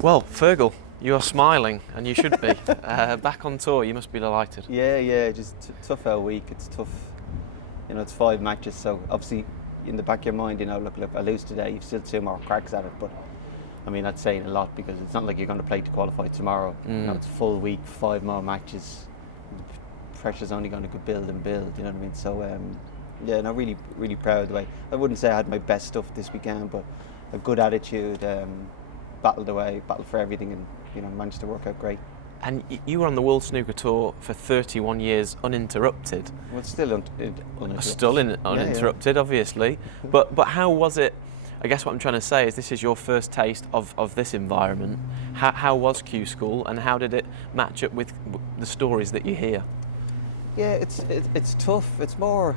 Well, Fergal, you are smiling, and you should be. Back on tour, you must be delighted. Yeah, just tough out week. It's tough. It's 5 matches, so obviously in the back of your mind, look, if I lose today, you've still 2 more cracks at it. But I mean, that's saying a lot because it's not like you're going to play to qualify tomorrow. It's a full week, 5 more matches. The pressure's only going to build and build. You know what I mean? So really, really proud of the way. I wouldn't say I had my best stuff this weekend, but a good attitude. Battled away, battled for everything, and managed to work out great. And you were on the World Snooker Tour for 31 years uninterrupted. Well, it's still uninterrupted. Still uninterrupted, obviously. But how was it? I guess what I'm trying to say is this is your first taste of this environment. How was Q School, and how did it match up with the stories that you hear? Yeah, it's tough. It's more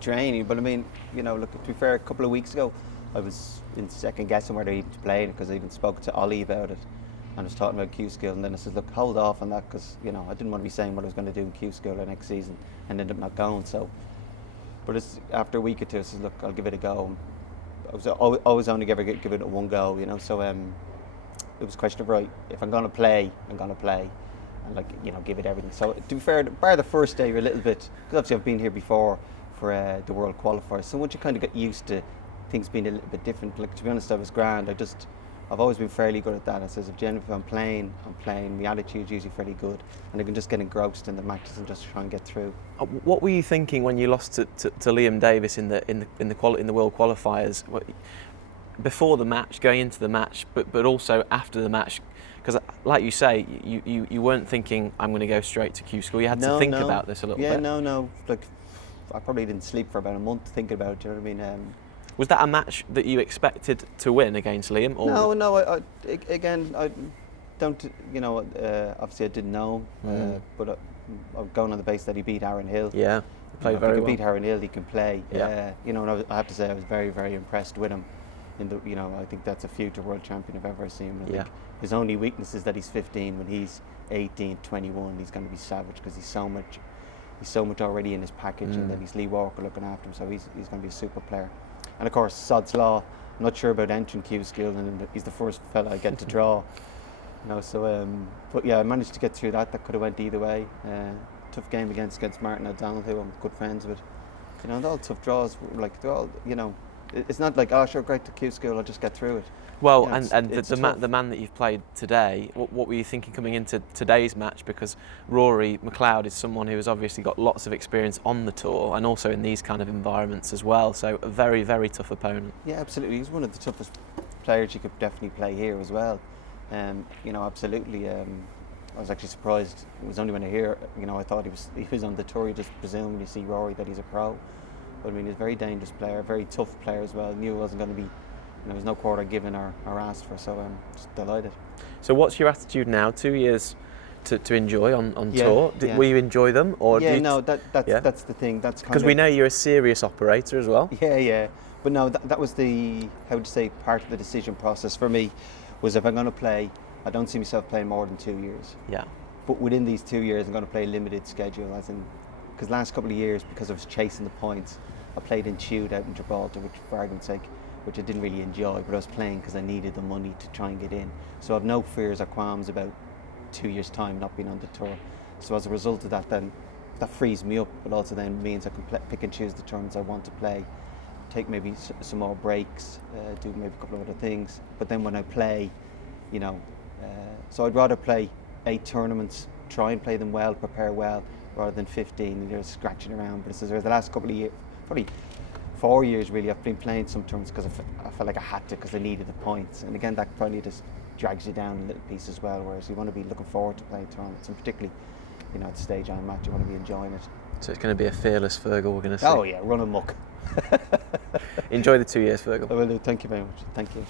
draining. But I mean, look, to be fair, a couple of weeks ago, I was in second guessing whether he'd play because I even spoke to Ollie about it and was talking about Q School, and then I said, look, hold off on that because I didn't want to be saying what I was going to do in Q School the next season and ended up not going. So, but after a week or two, I said, look, I'll give it a go. I was always only ever give it one go, So it was a question of, right, if I'm going to play, I'm going to play, and give it everything. So to be fair, bar the first day, you're a little bit, because obviously I've been here before for the World Qualifiers. So once you kind of get used to things being a little bit different, to be honest, I was grand. I've always been fairly good at that. I says, if I'm playing. My attitude's usually fairly good, and I can just get engrossed in the matches and just try and get through. What were you thinking when you lost to Liam Davis in the World Qualifiers? Before the match, going into the match, but also after the match? Because, like you say, you weren't thinking I'm going to go straight to Q School. You had to think about this a little bit. Yeah, no. I probably didn't sleep for about a month thinking about it. Do you know what I mean? Was that a match that you expected to win against Liam? Or? No. I don't. Obviously, I didn't know, but I'm going on the basis that he beat Aaron Hill. Yeah, he played very well. If he beat Aaron Hill, he can play. Yeah. And I have to say, I was very, very impressed with him. I think that's a future world champion I've ever seen. I think his only weakness is that he's 15. When he's 18, 21, he's going to be savage because he's so much already in his package, and then he's Lee Walker looking after him, so he's going to be a super player. And of course, Sod's Law, I'm not sure about entering Q School, and he's the first fella I get to draw. But yeah, I managed to get through that. That could have went either way. Tough game against Martin O'Donnell, who I'm good friends with. They're all tough draws. They're all, it's not like, oh, sure, great to Q School, I'll just get through it. Well, the man that you've played today, what were you thinking coming into today's match? Because Rory McLeod is someone who has obviously got lots of experience on the tour and also in these kind of environments as well. So a very, very tough opponent. Yeah, absolutely. He's one of the toughest players you could definitely play here as well. Absolutely. I was actually surprised. It was only when I thought he was on the tour. You just presume when you see Rory that he's a pro. But I mean, he's a very dangerous player, a very tough player as well. I knew it wasn't going to be. There was no quarter given or asked for, so I'm just delighted. So what's your attitude now? 2 years to enjoy on tour. Will you enjoy them? Or that's the thing. That's because we know you're a serious operator as well. Yeah. But no, that was the, how would you say, part of the decision process for me was if I'm going to play, I don't see myself playing more than 2 years. Yeah. But within these 2 years, I'm going to play a limited schedule, because last couple of years, because I was chasing the points, I played in Tude out in Gibraltar, which for argument's sake, which I didn't really enjoy, but I was playing because I needed the money to try and get in. So I've no fears or qualms about 2 years' time not being on the tour. So as a result of that, then that frees me up, but also then means I can pick and choose the tournaments I want to play, take maybe some more breaks, do maybe a couple of other things. But then when I play, so I'd rather play 8 tournaments, try and play them well, prepare well, rather than 15 and you're scratching around. But the last couple of years, probably 4 years really, I've been playing some tournaments because I felt like I had to because I needed the points. And again, that probably just drags you down a little piece as well, whereas you want to be looking forward to playing tournaments, and particularly, at the stage on a match, you want to be enjoying it. So it's going to be a fearless Fergal we're going to see. Oh yeah, run amok. Enjoy the 2 years, Fergal. I will do. Thank you very much. Thank you.